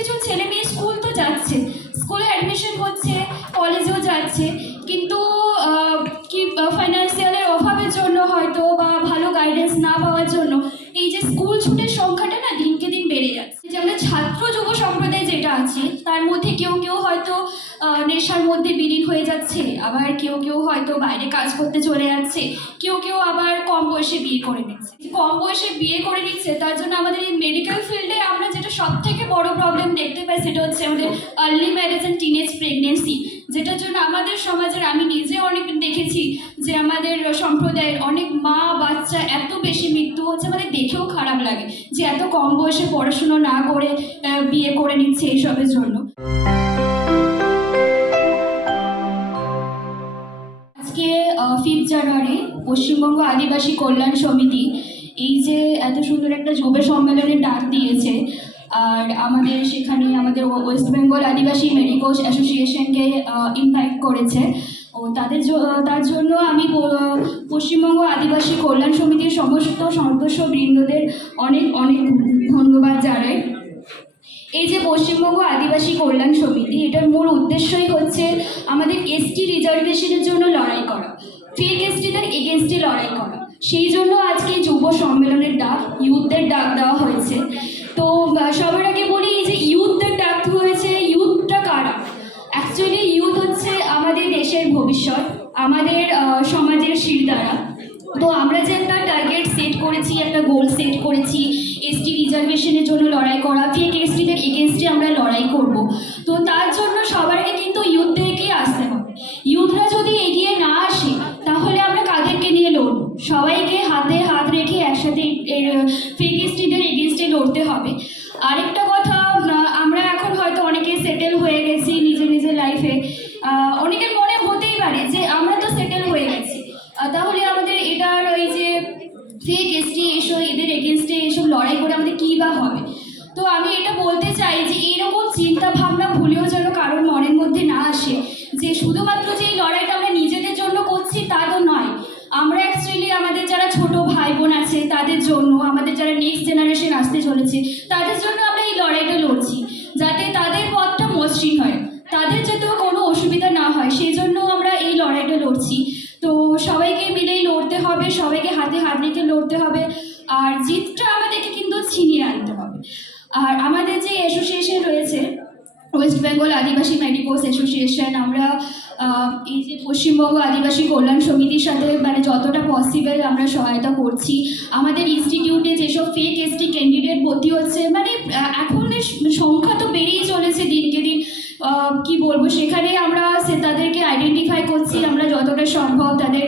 কিছু ছেলে মেয়ে স্কুল তো যাচ্ছে। স্কুলে অ্যাডমিশন হচ্ছে কলেজেও যাচ্ছে। কিন্তু কি ফাইন্যান্সিয়ালের অভাবের জন্য হয়তো বা ভালো গাইডেন্স না পাওয়ার জন্য এই যে স্কুল ছুটের সংখ্যাটা নেশার মধ্যে বিলীন হয়ে যাচ্ছে। আবার কেউ কেউ হয়তো বাইরে কাজ করতে চলে যাচ্ছে। কেউ কেউ আবার কম বয়সে বিয়ে করে নিচ্ছে। কম বয়সে বিয়ে করে নিচ্ছে, তার জন্য আমাদের এই মেডিকেল ফিল্ডে আমরা যেটা সব থেকে বড় প্রবলেম দেখতে পাই সেটা হচ্ছে আমাদের early marriage and teenage pregnancy যেটার জন্য আমাদের সমাজের, আমি নিজে অনেক দেখেছি যে আমাদের সম্প্রদায়ের অনেক মা বাচ্চা এত বেশি মৃত্যু হচ্ছে আমাদের দেখেও খারাপ লাগে যে এত কম বয়সে পড়াশুনো না করে বিয়ে করে নিচ্ছে এইসবের জন্য। ফিফথ জানুয়ারি পশ্চিমবঙ্গ আদিবাসী কল্যাণ সমিতি এই যে এত সুন্দর একটা যুব সম্মেলনের ডাক দিয়েছে, আর আমাদের সেখানে আমাদের ওয়েস্ট বেঙ্গল আদিবাসী মেডিকোস অ্যাসোসিয়েশনকে ইনভাইট করেছে। ও, তাদের তার জন্য আমি পশ্চিমবঙ্গ আদিবাসী কল্যাণ সমিতির সমস্ত সদস্যবৃন্দদের অনেক অনেক ধন্যবাদ জানাই। এই যে পশ্চিমবঙ্গ আদিবাসী কল্যাণ সমিতি, এটার মূল উদ্দেশ্যই হচ্ছে এসটি রিজার্ভেশনের জন্য লড়াই করা। ফেক এসটিদের এগেনস্টে লড়াই করা। সেই জন্য আজকে যুব সম্মেলনের ডাক, ইউথদের ডাক দেওয়া হয়েছে। তো সবার আগে বলি যে ইউথদের ডাক হয়েছে, ইউথটা কারা? অ্যাকচুয়ালি ইউথ হচ্ছে আমাদের দেশের ভবিষ্যৎ, আমাদের সমাজের শিরদাঁড়া। তো আমরা যে একটা টার্গেট সেট করেছি, একটা গোল সেট করেছি এসটি রিজার্ভেশনের জন্য লড়াই করা ফেক এসটিদের এগেনস্টে আমরা লড়াই করব। তো তার জন্য সবার আগে কিন্তু হবে ইউথরা যদি এগিয়ে না আসে, তাহলে আমরা কাদেরকে নিয়ে লড়ব? সবাইকে হাতে হাত রেখে একসাথে ফেক এসটিদের এগেনস্টে লড়তে হবে। আরেকটা কথা আমরা এখন হয়তো অনেকে সেটেল হয়ে গেছি নিজের নিজের লাইফে অনেকের মনে হতেই পারে যে আমরা তো সেটেল হয়ে গেছি। তাহলে আমাদের এটার ওই যে ফেক এসটি এসব, এদের এগেনস্টে এসব লড়াই করে আমাদের কী বা হবে? তো আমি এটা বলতে চাই যে এইরকম চিন্তা ভাবনা ভুলেও যেন কারোর মনের মধ্যে না আসে। যে শুধুমাত্র যে এই লড়াইটা আমরা নিজেদের জন্য করছি তা তো নয়। আমরা অ্যাকচুয়ালি আমাদের যারা ছোট ভাই বোন আছে, তাদের জন্য, আমাদের যারা নেক্সট জেনারেশন আসতে চলেছে, তাদের জন্য আমরা এই লড়াইটা লড়ছি, যাতে তাদের পথটা মসৃণ হয়। তাদের যাতে কোনো অসুবিধা না হয় সেই জন্য আমরা এই লড়াইটা লড়ছি। তো সবাইকে মিলেই লড়তে হবে, সবাইকে হাতে হাত রেখে লড়তে হবে, আর জিতটা আমাদেরকে কিন্তু ছিনিয়ে আনতে হবে। আর আমাদের যে অ্যাসোসিয়েশন রয়েছে West Bengal Adivasi medicos association, আমরা এই যে পশ্চিমবঙ্গ আদিবাসী কল্যাণ সমিতির সাথে মানে যতটা পসিবল আমরা সহায়তা করছি। আমাদের ইনস্টিটিউটে যেসব ফেক এসটি ক্যান্ডিডেট ভর্তি হচ্ছে মানে এখন সংখ্যা তো বেড়েই চলেছে দিনকে দিন। কী বলব? সেখানে আমরা সে, তাদেরকে আইডেন্টিফাই করছি আমরা যতটা সম্ভব তাদের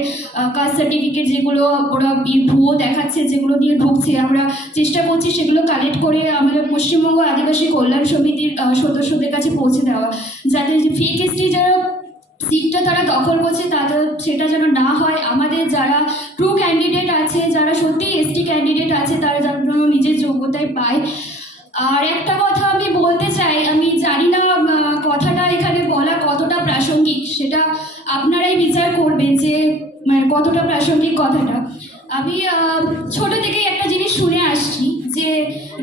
কাস্ট সার্টিফিকেট যেগুলো ওরা ভুয়ো দেখাচ্ছে, যেগুলো নিয়ে ঢুকছে, আমরা চেষ্টা করছি সেগুলো কালেক্ট করে আমাদের পশ্চিমবঙ্গ আদিবাসী কল্যাণ সমিতির সদস্যদের কাছে পৌঁছে দেওয়া। যাতে ফেক এসটি যারা সিটটা তারা দখল করছে তাদের সেটা যেন না হয়। আমাদের যারা ট্রু ক্যান্ডিডেট আছে, যারা সত্যি এসটি ক্যান্ডিডেট আছে, তারা যেন নিজের যোগ্যতায় পায়। আর একটা কথা আমি বলতে চাই, আমি জানি না কথাটা এখানে বলা কতটা প্রাসঙ্গিক, সেটা আপনারাই বিচার করবেন যে মানে কতটা প্রাসঙ্গিক কথাটা। আমি ছোট থেকেই একটা জিনিস শুনে আসছি যে,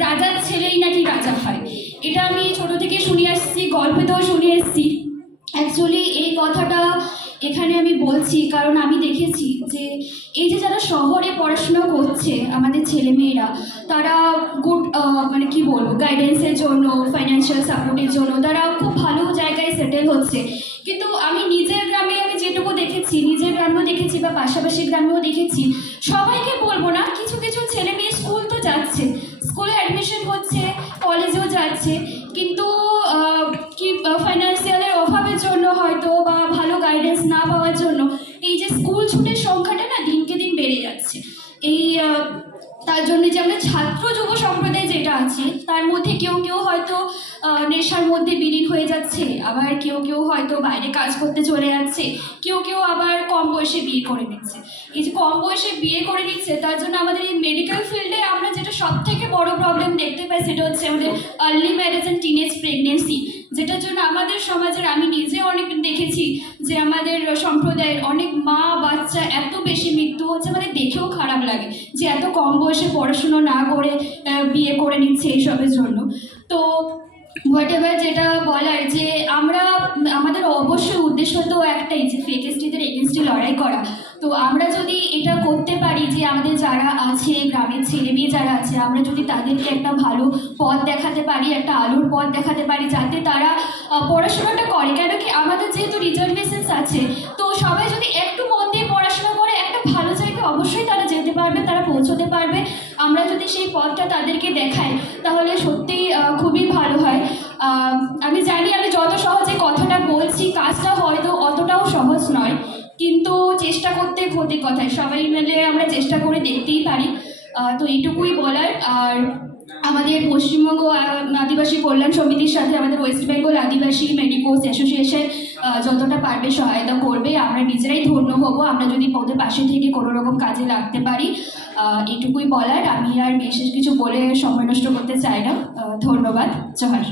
রাজার ছেলেই নাকি রাজা হয়। এটা আমি ছোট থেকে শুনে আসছি, গল্পেতেও শুনে এসেছি। অ্যাকচুয়ালি এই কথাটা এখানে আমি বলছি, কারণ আমি দেখেছি যে, এই যে যারা শহরে পড়াশোনা করছে আমাদের ছেলেমেয়েরা, তারা মানে কি বলব গাইডেন্সের জন্য ফাইন্যান্সিয়াল সাপোর্টের জন্য তারা খুব ভালো জায়গায় সেটেল হচ্ছে। কিন্তু আমি নিজের গ্রামে আমি যেটুকু দেখেছি, নিজের গ্রামেও দেখেছি বা পাশাপাশি গ্রামেও দেখেছি, সবাইকে বলব না, কিছু কিছু ছেলে মেয়ে স্কুল তো যাচ্ছে স্কুলে অ্যাডমিশন হচ্ছে কলেজেও যাচ্ছে, কিন্তু কি ফাইন্যান্সিয়ালের অভাবের জন্য হয়তো বা ভালো গাইডেন্স না পাওয়ার জন্য এই যে স্কুল ছুটের সংখ্যাটা না দিনকে দিন বেড়ে যাচ্ছে। এই তার জন্য যে আমরা ছাত্র যুব মধ্যে বিলীন হয়ে যাচ্ছে। আবার কেউ কেউ হয়তো বাইরে কাজ করতে চলে যাচ্ছে। কেউ কেউ আবার কম বয়সে বিয়ে করে নিচ্ছে। এই যে কম বয়সে বিয়ে করে নিচ্ছে, তার জন্য আমাদের এই মেডিকেল ফিল্ডে আমরা যেটা সব থেকে বড় প্রবলেম দেখতে পাই সেটা হচ্ছে আমাদের early marriage and teenage pregnancy যেটার জন্য আমাদের সমাজের, আমি নিজে অনেক দেখেছি যে আমাদের সম্প্রদায়ের অনেক মা বাচ্চা এত বেশি মৃত্যু হচ্ছে আমাদের দেখেও খারাপ লাগে যে এত কম বয়সে পড়াশুনো না করে বিয়ে করে নিচ্ছে এইসবের জন্য। তো হোয়াট এভার যেটা বলার যে আমরা, আমাদের অবশ্যই উদ্দেশ্য তো একটাই যে ফেক এগেনস্টে লড়াই করা। তো আমরা যদি এটা করতে পারি যে আমাদের যারা আছে, গ্রামের ছেলে মেয়ে যারা আছে, আমরা যদি তাদেরকে একটা ভালো পথ দেখাতে পারি, একটা আলোর পথ দেখাতে পারি, যাতে তারা পড়াশোনাটা করে। কেন কি আমাদের যেহেতু রিজার্ভেশনস আছে, তো সবাই যদি একটু সেই পথটা তাদেরকে দেখায়, তাহলে সত্যিই খুবই ভালো হয়। আমি জানি আমি যত সহজে কথাটা বলছি, কাজটা হয়তো অতটাও সহজ নয়, কিন্তু চেষ্টা করতে ক্ষতি কথায় সবাই মিলে আমরা চেষ্টা করে দেখতেই পারি। তো এইটুকুই বলার। আর আমাদের পশ্চিমবঙ্গ আদিবাসী কল্যাণ সমিতির সাথে আমাদের West Bengal Adivasi medicos association যতটা পারবে সহায়তা করবে, আমরা নিজেরাই ধন্য হব। আমরা যদি ওদের পাশে থেকে কোনো রকম কাজে লাগতে পারি এটুকুই বলার। আমি আর বিশেষ কিছু বলে সময় নষ্ট করতে চাই না। ধন্যবাদ। জহার।